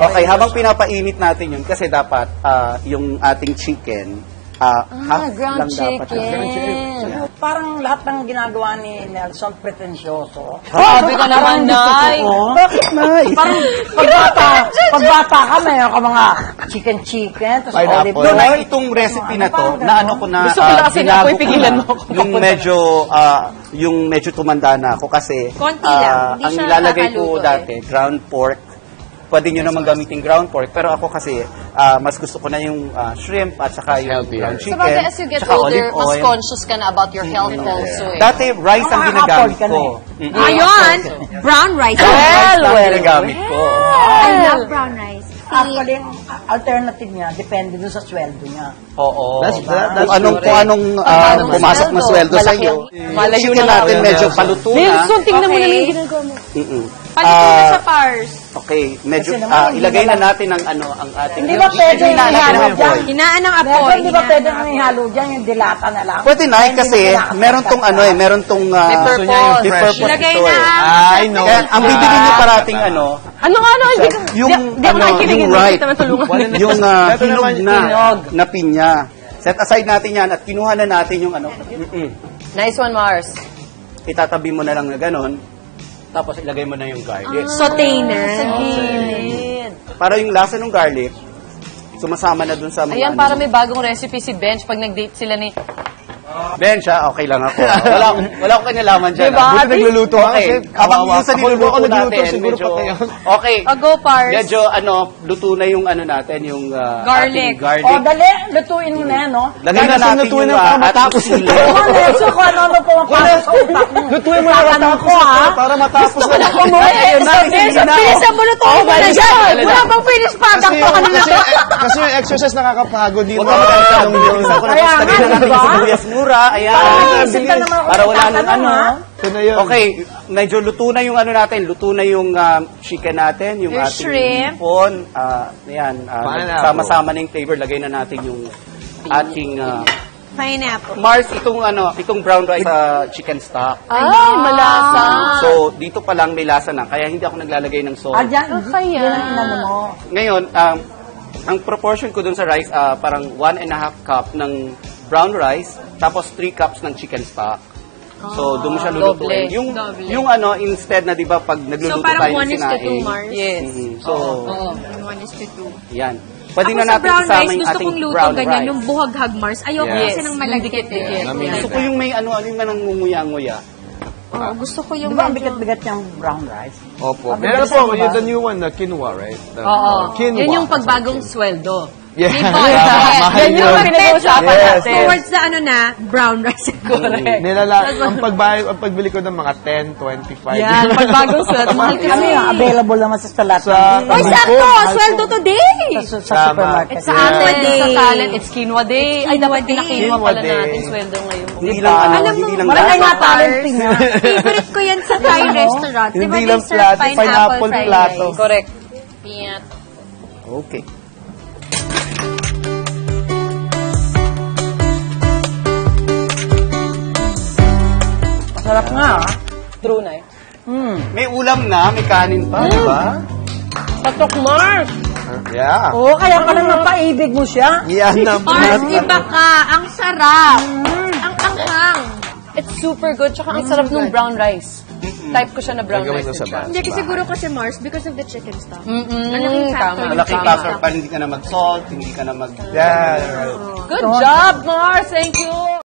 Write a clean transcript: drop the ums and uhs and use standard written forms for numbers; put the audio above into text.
Okay, habang pinapainit natin yun, kasi dapat yung ating chicken, half ground lang dapat. chicken. Parang lahat ng ginagawa ni Nelson, pretensyoso. Sabi ka naman, Nay. Bakit, Nay? Parang pagbata ka, mayroon ka mga chicken, tapos olive Doon oil. ay itong recipe na to, na ano ko na, Gusto ko na kasi binago ako'y ko pigilan na, mo ako. yung medyo tumanda na ako kasi, Konti lang, hindi ang siya nilalagay ko nakakaluto dati, ground pork. Pwede nyo naman gamitin ground pork, pero ako kasi, mas gusto ko na yung shrimp at saka yung ground chicken, Sabagay, as you get tsaka older, olive mas oil. conscious ka na about your health also eh. Dati, rice ang ginagamit ka na ko. Ngayon, brown rice. Rice ang ginagamit ko. I love brown rice. Actually, yung alternative niya, depende dun sa sweldo niya. Oo. That's Kung anong pumasok na sweldo sa iyo. Malayo Chicken na natin medyo paluto na. Nelson, tingnan mo Okay. naman yung ginagawa mo. Palito na sa pars. Okay, medyo Kasi naman, hindi ilagay na naman- natin ang ang ating. Hindi ba pwede Medyo hinahalo ihalo yung dyan? oil. Hinaan ng apoy. Nelson, di ba hinaan pwede ng nang apoy. ihalo dyan, yung dilata na lang? Pwede na kasi meron tong meron tong May purpose. may purpose Ilagay ito na eh. I know. Kaya ang bibili niyo parating Ano? yung yung ripe, yung hinog na pinya. Set aside natin yan at kinuha na natin yung Nice one, Mars. itatabi mo na lang na ganon, tapos ilagay mo na yung garlic. Saute na. Para yung lasa ng garlic, sumasama na dun sa mga Ayan, para may bagong recipe si Bench pag nag-date sila ni... Ben, siya, okay lang ako. Wala akong kinalaman dyan. Diba? Buti nagluluto ka Okay, kasi habang kawawa. yung sa Ako niluluto nagluto, natin, siguro medyo, pa kayo. okay. Go, pars. Medyo, luto na yung natin, yung Garlic. ating garlic. O, dali, lutuin mo na yan, no? Lagay na natin lutuin yung na para ating matapos sili. Oo, Nelson, kung ano pumapasok sa utak mo. Lutuin mo na matapos para matapos na. Bilisan mo lutuin mo na dyan. Wala bang finish product to kanina. Kasi yung exercise nakakapagod dito. Huwag ka magkakaroon. Isa ko na Kaya lagay na nga, natin diba? yung sibuyas mura. Ayan. Isip ka naman ako Para wala nang nagtatanong, ha? Ito na yun. Okay, medyo luto na yung natin. Luto na yung chicken natin, yung Yung ating shrimp. hipon. Ayan, Pineapple. sama-sama na yung flavor. Lagay na natin yung ating Pineapple. Mars, itong brown rice chicken stock. Ay, malasa. So, dito pa lang may lasa na. Kaya hindi ako naglalagay ng salt. Ah, dyan, Kaya. yun ang inano mo. Ngayon, ang proportion ko dun sa rice, parang 1.5 cup ng brown rice, tapos 3 cups ng chicken stock. So, doon mo siya lulutuin. Doble. Yung instead na, di ba, pag nagluluto So, parang tayo ng 1:2, sinaing. Mars. Yes. So, 1:2. yan. Pwede Ako na sa natin brown isama rice, yung gusto ating kong luto brown ganyan, rice. yung buhaghag, Mars. Ayoko Yes. kasi ng malagkit. Gusto ko yung may yung nangunguya-nguya. Oo, gusto ko yung Di ba ang medyo... bigat-bigat niyang brown rice? Opo. Ang Meron bilis po, mo ba? yung the new one, the quinoa, right? The, Oo. quinoa. Yun yung pagbagong sweldo. Yeah. Yan yung pinag-uusapan Towards natin. the brown rice. Correct. ang pagbili ko ng mga 10, 25. Yan, pagbagong sweldo. Mahal Ano kasi. yung available naman sa salat? Oy, sakto! Sweldo today! Sa Tama. supermarket. Sa atin Sa day. talent, it's quinoa day. Ay, dapat Quinoa day. pinakinwa pala Quinoa day. natin sweldo ngayon. Hindi lang, Alam mo, hindi lang Marami lasa. nga talent din niya. Favorite ko yan sa Thai restaurant. Di ba Hindi they lang serve plato, pineapple pineapple fried plato. rice? Correct. Piat. Okay. Masarap nga, ha? True na eh. May ulam na, may kanin pa, di ba? Patok Mars! Yeah. Oo, kaya pala napaibig mo siya. Yan na. Mars, iba ka. Ang sarap. Ang anghang. It's super good. Tsaka ang sarap ng brown rice. Type ko siya na brown Gagawin rice. ko sa bahay. Hindi, kasi siguro kasi Mars, because of the chicken stock. Malaking factor. Malaking factor pa, hindi ka na mag-salt, hindi ka na mag... Yeah. Good job, Mars! Thank you!